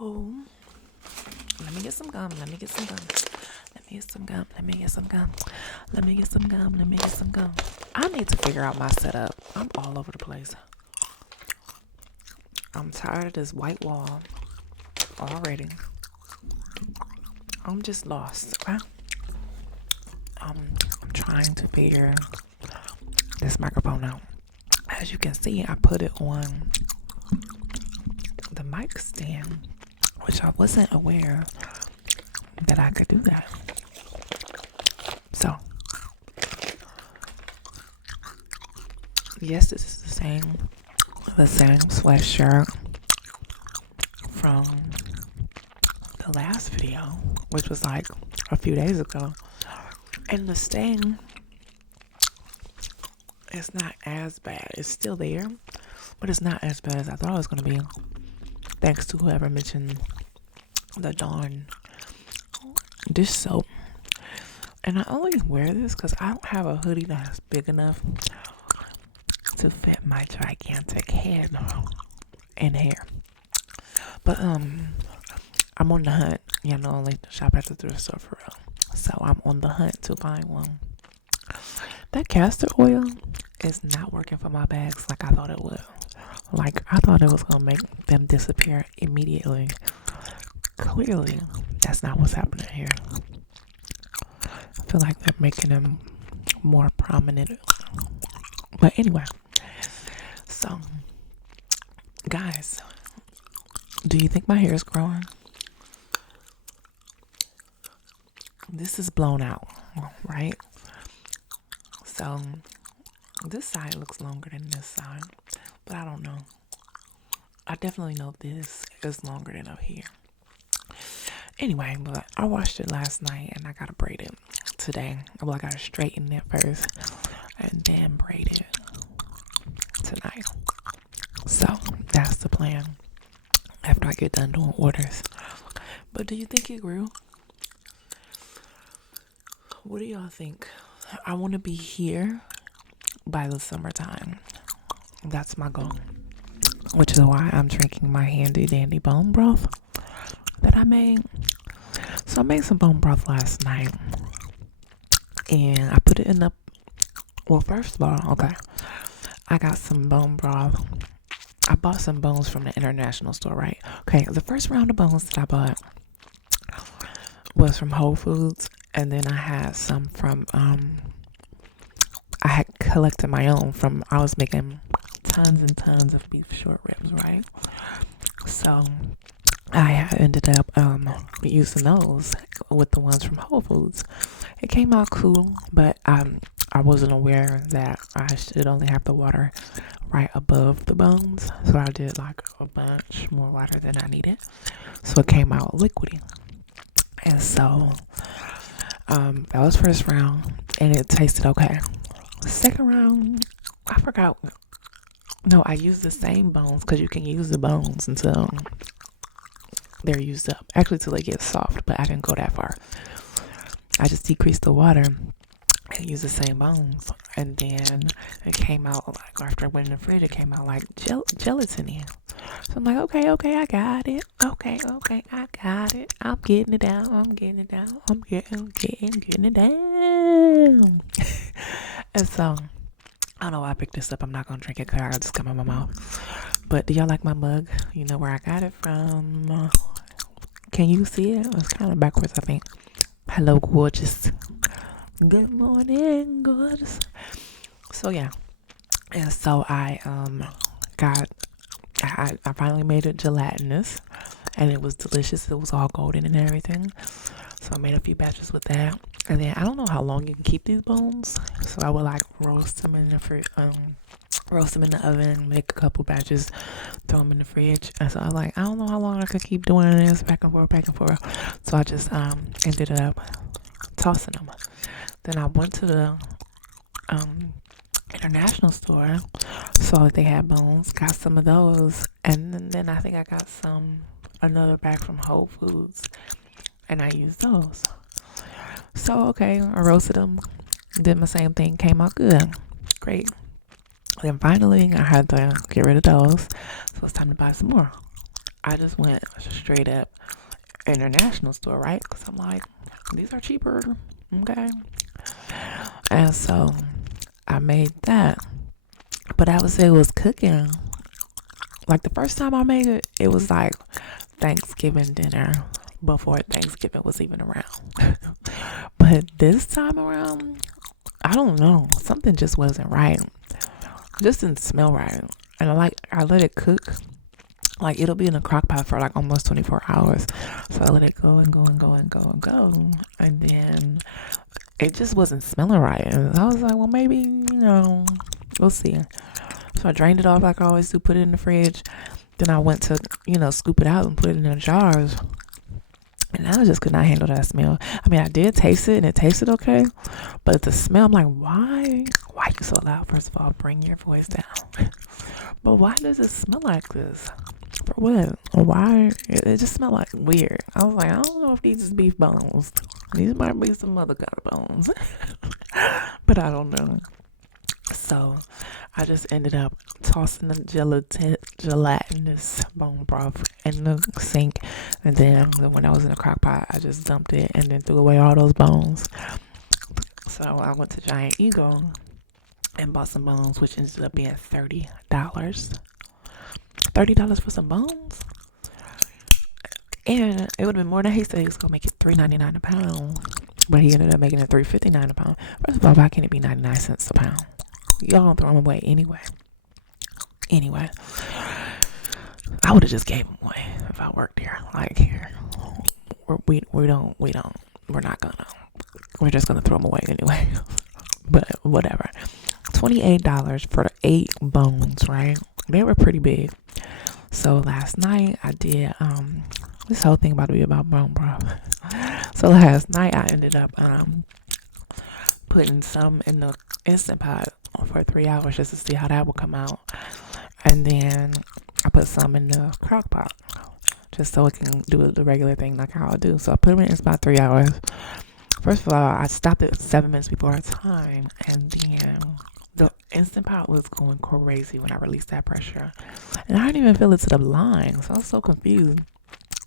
let me get some gum. Let me get some gum. Let me get some gum. Let me get some gum. Let me get some gum. Let me get some gum. I need to figure out my setup. I'm all over the place. I'm tired of this white wall already. I'm just lost. Okay? I'm trying to figure this microphone out. As you can see, I put it on the mic stand, which I wasn't aware that I could do that. So, yes, this is the same sweatshirt from the last video, which was like a few days ago. And the stain is not as bad. It's still there, but it's not as bad as I thought it was going to be. Thanks to whoever mentioned the Dawn dish soap. And I only wear this because I don't have a hoodie that's big enough to fit my gigantic head and hair. But I'm on the hunt. Like shop at the thrift store for real. So I'm on the hunt to find one. That castor oil is not working for my bags like I thought it would. Like I thought it was gonna make them disappear immediately. Clearly, that's not what's happening here. I feel like they're making them more prominent. But anyway, so guys, do you think my hair is growing? This is blown out, right? So this side looks longer than this side, but I don't know. I definitely know this is longer than up here. Anyway, but I washed it last night and I gotta braid it today. Well, I gotta straighten it first and then braid it tonight. So that's the plan after I get done doing orders. But do you think it grew? What do y'all think? I want to be here by the summertime. That's my goal. Which is why I'm drinking my handy dandy bone broth that I made. So I made some bone broth last night. And I put it in the... Well, first of all, okay. I got some bone broth. I bought some bones from the international store, right? Okay, the first round of bones that I bought was from Whole Foods. And then I had some from, I had collected my own from, I was making tons and tons of beef short ribs, right? So I ended up using those with the ones from Whole Foods. It came out cool, but I wasn't aware that I should only have the water right above the bones. So I did like a bunch more water than I needed. So it came out liquidy. And so that was first round, and it tasted okay. Second round, I forgot. No, I used the same bones because you can use the bones until they're used up. Actually, till they get soft, but I didn't go that far. I just decreased the water and used the same bones, and then it came out like after I went in the fridge, it came out like gelatin-y. So I'm like, okay, I got it. Okay, I got it. I'm getting it down. I'm getting it down. I'm getting it down. And so, I don't know why I picked this up. I'm not going to drink it because I just come in my mouth. But do y'all like my mug? You know where I got it from. Can you see it? It's kind of backwards, I think. Hello, gorgeous. Good morning, gorgeous. So, yeah. And so, I finally made it gelatinous, and it was delicious. It was all golden and everything. So I made a few batches with that, and then I don't know how long you can keep these bones. So I would like roast them in the oven, make a couple batches, throw them in the fridge. And so I was like, I don't know how long I could keep doing this back and forth. So I just ended up tossing them. Then I went to the international store, saw that they had bones, got some of those, and then I think I got another bag from Whole Foods, and I used those. So okay, I roasted them, did my same thing, came out good, great. Then finally I had to get rid of those, so it's time to buy some more. I just went straight up international store, right? Because I'm like, these are cheaper. Okay. And so I made that. But I would say it was cooking. Like the first time I made it, it was like Thanksgiving dinner before Thanksgiving was even around. But this time around, I don't know. Something just wasn't right. It just didn't smell right. And I let it cook. Like it'll be in a crock pot for like almost 24 hours. So I let it go and go and go and go and go. And then it just wasn't smelling right. And I was like, well, maybe, we'll see. So I drained it off like I always do, put it in the fridge. Then I went to, scoop it out and put it in the jars. And I just could not handle that smell. I mean, I did taste it and it tasted okay. But the smell, I'm like, why? Why are you so loud? First of all, bring your voice down. But why does it smell like this? For what? Why? It just smelled like weird. I was like, I don't know if these is beef bones. These might be some other kind of bones. But I don't know. So I just ended up tossing the gelatinous bone broth in the sink. And then when I was in the crock pot, I just dumped it and then threw away all those bones. So I went to Giant Eagle and bought some bones, which ended up being $30. $30 for some bones? And it would have been more than he said he was going to make it $3.99 a pound. But he ended up making it $3.59 a pound. First of all, why can't it be 99 cents a pound? Y'all don't throw them away anyway. Anyway, I would have just gave them away if I worked here. Like here, we're not gonna. We're just gonna throw them away anyway. But whatever. $28 for 8 bones, right? They were pretty big. So last night I did this whole thing about to be about bone broth. So last night I ended up putting some in the Instant Pot for 3 hours just to see how that would come out. And then I put some in the crock pot just so it can do the regular thing like how I do. So I put them in about 3 hours. First of all, I stopped it 7 minutes before time, and then the Instant Pot was going crazy when I released that pressure. And I didn't even feel it to the line, so I was so confused.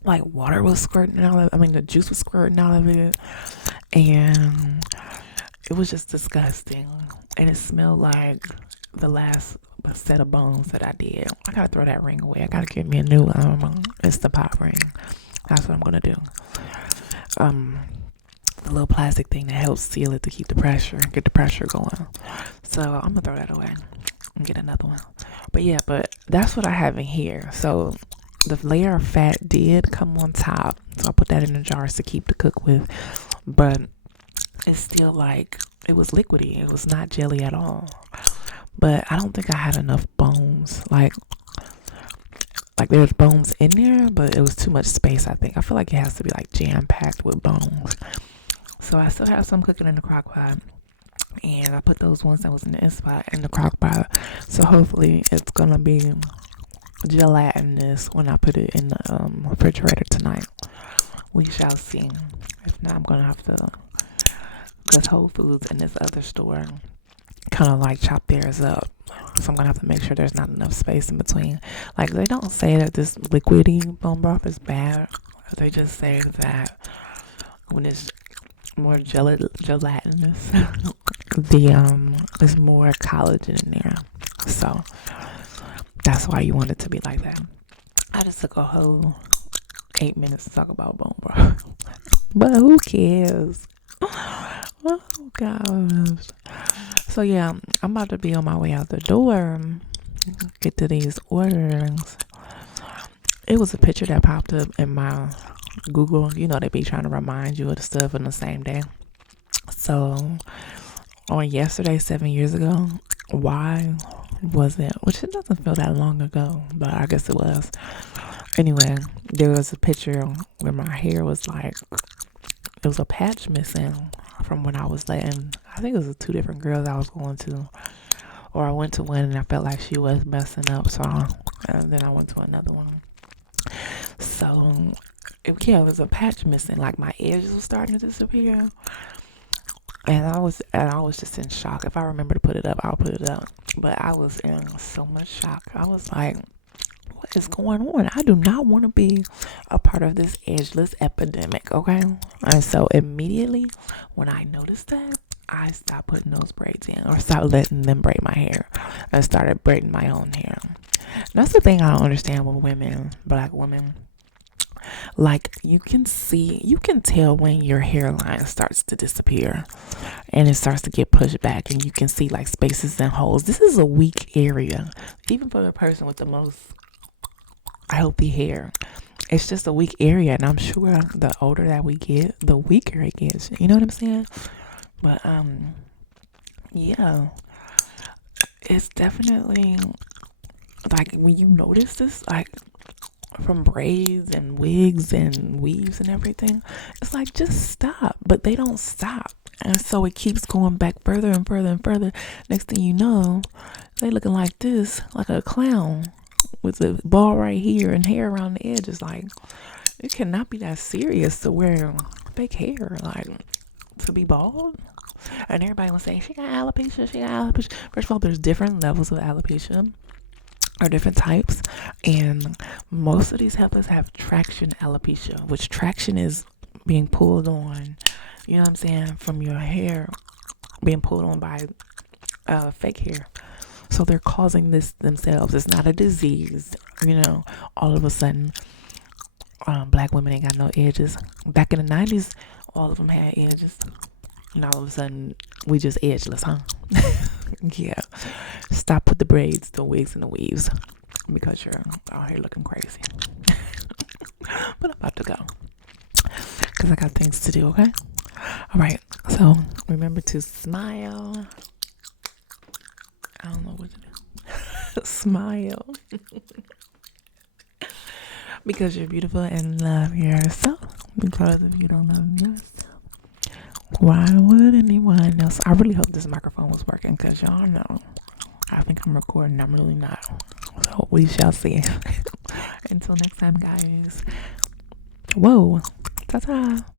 Like water was squirting out of it. I mean, the juice was squirting out of it. And it was just disgusting. And it smelled like the last set of bones that I did. I gotta throw that ring away. I gotta get me a new Instant Pot ring. That's what I'm gonna do. The little plastic thing that helps seal it to keep the pressure, get the pressure going. So I'm gonna throw that away and get another one. But that's what I have in here. So the layer of fat did come on top. So I put that in the jars to keep the cook with. But it's still like, it was liquidy. It was not jelly at all. But I don't think I had enough bones. Like there's bones in there, but it was too much space, I think. I feel like it has to be like jam-packed with bones. So I still have some cooking in the crock pot. And I put those ones that was in the Instant Pot in the crock pot. So hopefully it's going to be gelatinous when I put it in the refrigerator tonight. We shall see. If not, I'm going to have to, because Whole Foods and this other store kind of like chop theirs up. So I'm going to have to make sure there's not enough space in between. Like, they don't say that this liquidy bone broth is bad. They just say that when it's more gelatinous, there's more collagen in there. So that's why you want it to be like that. I just took a whole 8 minutes to talk about bone broth. But who cares? Oh gosh. So yeah, I'm about to be on my way out the door. Get to these orders. It was a picture that popped up in my Google. You know, they be trying to remind you of the stuff on the same day. So on yesterday, 7 years ago, why was it? Which it doesn't feel that long ago, but I guess it was. Anyway, there was a picture where my hair was like, it was a patch missing from when I was letting, I think it was 2 different girls I was going to, or I went to one and I felt like she was messing up, so and then I went to another one. So it was a patch missing, like my edges were starting to disappear, and I was just in shock. If I remember to put it up, I'll put it up, but I was in so much shock. I was like, what is going on? I do not want to be a part of this edgeless epidemic, okay? And so immediately when I noticed that, I stopped putting those braids in, or stopped letting them braid my hair, and started braiding my own hair. That's the thing I don't understand with women, black women. Like, you can tell when your hairline starts to disappear and it starts to get pushed back, and you can see like spaces and holes. This is a weak area, even for the person with the most healthy hair. It's just a weak area, and I'm sure the older that we get, the weaker it gets. You know what I'm saying? But yeah, it's definitely like when you notice this, like from braids and wigs and weaves and everything, it's like, just stop. But they don't stop, and so it keeps going back further and further and further. Next thing you know, they looking like this, like a clown with a ball right here and hair around the edges. Like, it cannot be that serious to wear fake hair, like to be bald. And everybody will say, she got alopecia, she got alopecia. First of all, there's different levels of alopecia, or different types, and most of these heifers have traction alopecia, which traction is being pulled on, you know what I'm saying, from your hair being pulled on by fake hair. So they're causing this themselves. It's not a disease, you know. All of a sudden, black women ain't got no edges. Back in the 90s, all of them had edges, and all of a sudden we just edgeless, huh? Yeah. Stop with the braids, the wigs, and the weaves, because you're out here looking crazy. But I'm about to go because I got things to do, okay? All right. So remember to smile. I don't know what to do. Smile. Because you're beautiful and love yourself. Because if you don't love yourself, why would anyone else? I really hope this microphone was working, because y'all know I think I'm recording. I'm really not. So we shall see. Until next time, guys. Whoa. Ta-ta.